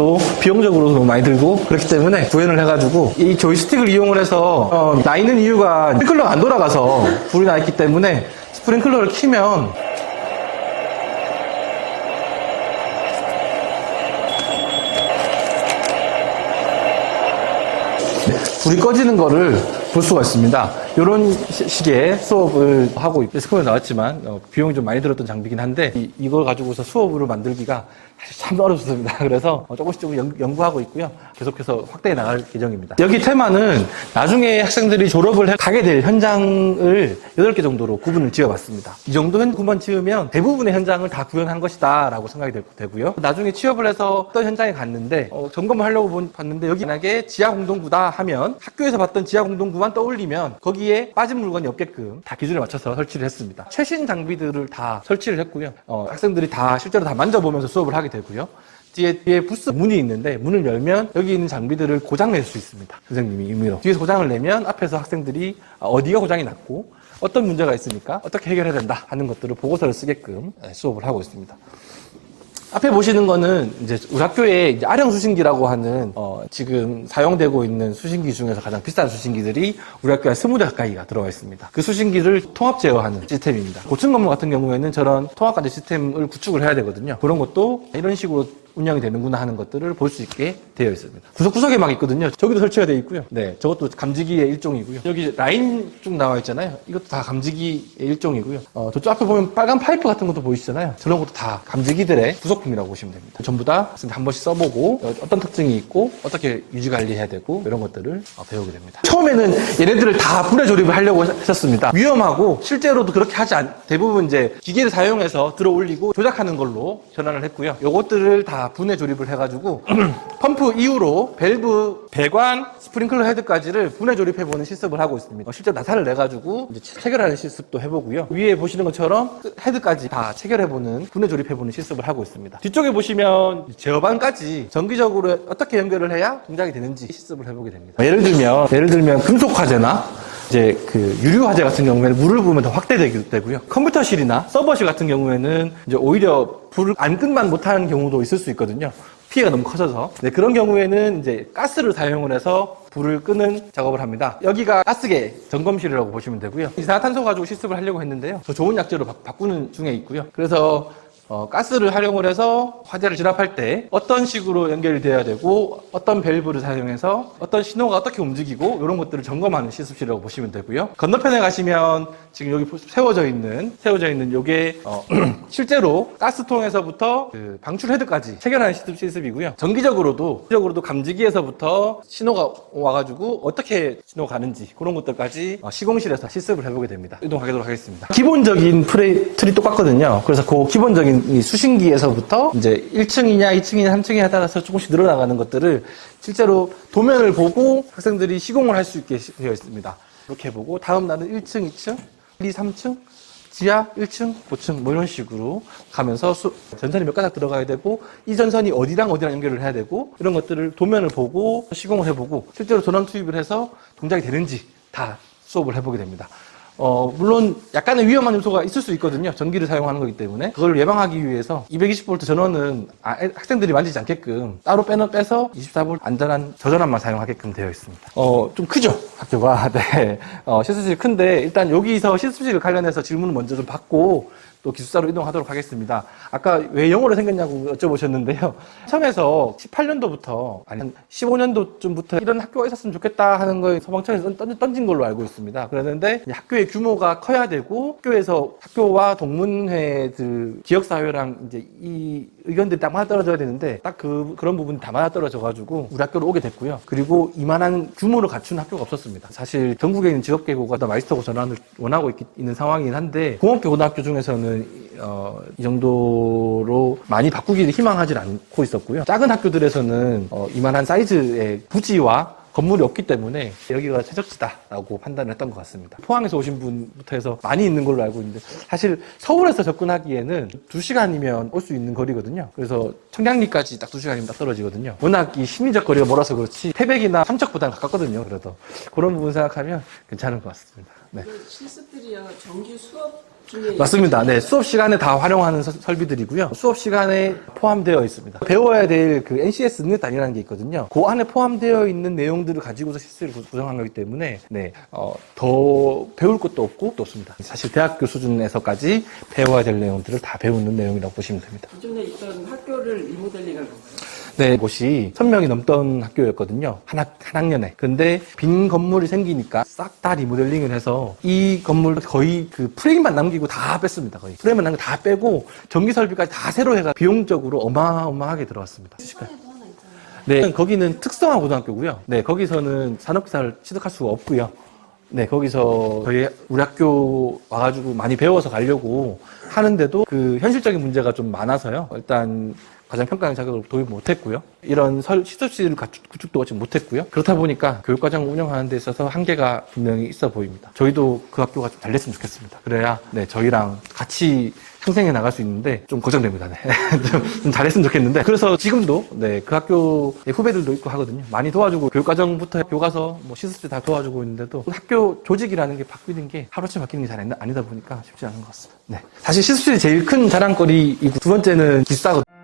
또 비용적으로도 너무 많이 들고 그렇기 때문에 구현을 해가지고 이 조이스틱을 이용을 해서 나 있는 이유가 스프링클러가 안 돌아가서 불이 나 있기 때문에 스프링클러를 켜면 불이 꺼지는 거를 볼 수가 있습니다. 이런 식의 수업을 하고 있고, 스크롤에 나왔지만 비용이 좀 많이 들었던 장비긴 한데 이걸 가지고서 수업을 만들기가 사실 참 어렵습니다. 그래서 조금씩 연구하고 있고요. 계속해서 확대해 나갈 예정입니다. 여기 테마는 나중에 학생들이 졸업을 가게 될 현장을 8개 정도로 구분을 지어봤습니다. 이 정도 구분 지으면 대부분의 현장을 다 구현한 것이다 라고 생각이 되고요. 나중에 취업을 해서 어떤 현장에 갔는데 점검을 하려고 봤는데 여기 만약에 지하공동구다 하면 학교에서 봤던 지하공동구만 떠올리면 거기에 빠진 물건이 없게끔 다 기준에 맞춰서 설치를 했습니다. 최신 장비들을 다 설치를 했고요. 학생들이 다 실제로 다 만져보면서 수업을 하게 되고요. 뒤에 부스 문이 있는데 문을 열면 여기 있는 장비들을 고장낼 수 있습니다. 선생님이 임의로. 뒤에서 고장을 내면 앞에서 학생들이 어디가 고장이 났고 어떤 문제가 있으니까 어떻게 해결해야 된다 하는 것들을 보고서를 쓰게끔 수업을 하고 있습니다. 앞에 보시는 거는 이제 우리 학교에 이제 아령 수신기라고 하는 지금 사용되고 있는 수신기 중에서 가장 비싼 수신기들이 우리 학교에 20대 가까이가 들어가 있습니다. 그 수신기를 통합 제어하는 시스템입니다. 고층 건물 같은 경우에는 저런 통합관제 시스템을 구축을 해야 되거든요. 그런 것도 이런 식으로 운영이 되는구나 하는 것들을 볼 수 있게 되어 있습니다. 구석구석에 막 있거든요. 저기도 설치가 되어 있고요. 네, 저것도 감지기의 일종이고요. 여기 라인 쭉 나와 있잖아요. 이것도 다 감지기의 일종이고요. 저쪽 앞에 보면 빨간 파이프 같은 것도 보이시잖아요. 저런 것도 다 감지기들의 부속품이라고 보시면 됩니다. 전부 다 한 번씩 써보고 어떤 특징이 있고 어떻게 유지관리해야 되고 이런 것들을 배우게 됩니다. 처음에는 얘네들을 다 분해 조립을 하려고 했었습니다. 위험하고 실제로도 그렇게 대부분 이제 기계를 사용해서 들어 올리고 조작하는 걸로 전환을 했고요. 요것들을 다 분해 조립을 해가지고 펌프 이후로 밸브, 배관, 스프링클러 헤드까지를 분해 조립해보는 실습을 하고 있습니다. 실제 나사를 내가지고 이제 체결하는 실습도 해보고요. 위에 보시는 것처럼 헤드까지 다 체결해보는 분해 조립해보는 실습을 하고 있습니다. 뒤쪽에 보시면 제어반까지 정기적으로 어떻게 연결을 해야 동작이 되는지 실습을 해보게 됩니다. 예를 들면 금속 화재나 이제 그 유류 화재 같은 경우에는 물을 부으면 더 확대되고요. 컴퓨터실이나 서버실 같은 경우에는 이제 오히려 불을 안 끈만 못하는 경우도 있을 수 있거든요. 피해가 너무 커져서. 네, 그런 경우에는 이제 가스를 사용을 해서 불을 끄는 작업을 합니다. 여기가 가스계 점검실이라고 보시면 되고요. 이산화탄소 가지고 실습을 하려고 했는데요. 더 좋은 약재로 바꾸는 중에 있고요. 그래서 가스를 활용을 해서 화재를 진압할 때 어떤 식으로 연결이 돼야 되고 어떤 밸브를 사용해서 어떤 신호가 어떻게 움직이고 이런 것들을 점검하는 실습실이라고 보시면 되고요. 건너편에 가시면 지금 여기 세워져 있는 요게 실제로 가스통에서부터 그 방출 헤드까지 체결하는 실습이고요. 정기적으로도 감지기에서부터 신호가 와가지고 어떻게 신호가 가는지 그런 것들까지 시공실에서 실습을 해보게 됩니다. 이동하도록 하겠습니다. 기본적인 틀이 똑같거든요. 그래서 그 기본적인 이 수신기에서부터 이제 1층이냐 2층이냐 3층이냐 따라서 조금씩 늘어나가는 것들을 실제로 도면을 보고 학생들이 시공을 할 수 있게 되어 있습니다. 이렇게 보고 다음 날은 1층, 2층, 2, 3층, 지하 1층, 5층 뭐 이런 식으로 가면서 전선이 몇 가닥 들어가야 되고 이 전선이 어디랑 연결을 해야 되고 이런 것들을 도면을 보고 시공을 해보고 실제로 전원 투입을 해서 동작이 되는지 다 수업을 해보게 됩니다. 물론 약간의 위험한 요소가 있을 수 있거든요. 전기를 사용하는 거기 때문에. 그걸 예방하기 위해서 220V 전원은 학생들이 만지지 않게끔 따로 빼서 24V 안전한 저전압만 사용하게끔 되어 있습니다. 좀 크죠? 학교가. 네. 실습실이 큰데 일단 여기서 실습실 관련해서 질문을 먼저 좀 받고 또 기숙사로 이동하도록 하겠습니다. 아까 왜 영어로 생겼냐고 여쭤보셨는데요. 처음에서 18년도부터 아니 한 15년도쯤부터 이런 학교가 있었으면 좋겠다 하는 걸 소방청에서 던진 걸로 알고 있습니다. 그랬는데 학교의 규모가 커야 되고 학교와 동문회들 지역사회랑 이제 이 의견들이 딱 맞아떨어져야 되는데 딱 그런 부분이 다 맞아떨어져가지고 우리 학교로 오게 됐고요. 그리고 이만한 규모를 갖춘 학교가 없었습니다. 사실 전국에 있는 직업계고가 다 마이스터고 전환을 원하고 있는 상황이긴 한데 공업계 고등학교 중에서는 이 정도로 많이 바꾸기를 희망하지 않고 있었고요. 작은 학교들에서는 이만한 사이즈의 부지와 건물이 없기 때문에 여기가 최적지다라고 판단을 했던 것 같습니다. 포항에서 오신 분부터 해서 많이 있는 걸로 알고 있는데 사실 서울에서 접근하기에는 2시간이면 올 수 있는 거리거든요. 그래서 청량리까지 딱 2시간이면 딱 떨어지거든요. 워낙 이 심리적 거리가 멀어서 그렇지 태백이나 삼척보다는 가깝거든요. 그래도 그런 부분 생각하면 괜찮을 것 같습니다. 네. 실습들이요 정규 수업 중에 맞습니다. 네, 수업 시간에 다 활용하는 설비들이고요. 수업 시간에 포함되어 있습니다. 배워야 될 그 NCS 능력단이라는 게 있거든요. 그 안에 포함되어 있는 내용들을 가지고서 실습을 구성한 거기 때문에 네, 더 배울 것도 없고 또 없습니다. 사실 대학교 수준에서까지 배워야 될 내용들을 다 배우는 내용이라고 보시면 됩니다. 기존에 있던 학교를 리모델링한 건가요? 네, 곳이 1000명이 넘던 학교였거든요. 한 학년에. 근데 빈 건물이 생기니까 싹 다 리모델링을 해서 이 건물 거의 그 프레임만 남기고 다 뺐습니다. 거의. 프레임만 남기고 다 빼고 전기 설비까지 다 새로 해가 비용적으로 어마어마하게 들어왔습니다. 네, 거기는 특성화 고등학교고요. 네, 거기서는 산업기사를 취득할 수가 없고요. 네, 거기서 우리 학교 와가지고 많이 배워서 가려고 하는데도 그 현실적인 문제가 좀 많아서요. 일단 과장 평가형 자격을 도입 못했고요. 이런 시설시를 구축도 하지 못했고요. 그렇다 보니까 교육과정 운영하는 데 있어서 한계가 분명히 있어 보입니다. 저희도 그 학교가 좀 잘 됐으면 좋겠습니다. 그래야 네, 저희랑 같이 상생해 나갈 수 있는데 좀 걱정됩니다. 네. 좀 잘했으면 좋겠는데 그래서 지금도 네, 그 학교 후배들도 있고 하거든요. 많이 도와주고 교육과정부터 교과서 뭐 시설시 다 도와주고 있는데도 학교 조직이라는 게 바뀌는 게 하루아침에 바뀌는 게 잘 아니다 보니까 쉽지 않은 것 같습니다. 네. 사실 시설실이 제일 큰 자랑거리이고 두 번째는 비싸거든요.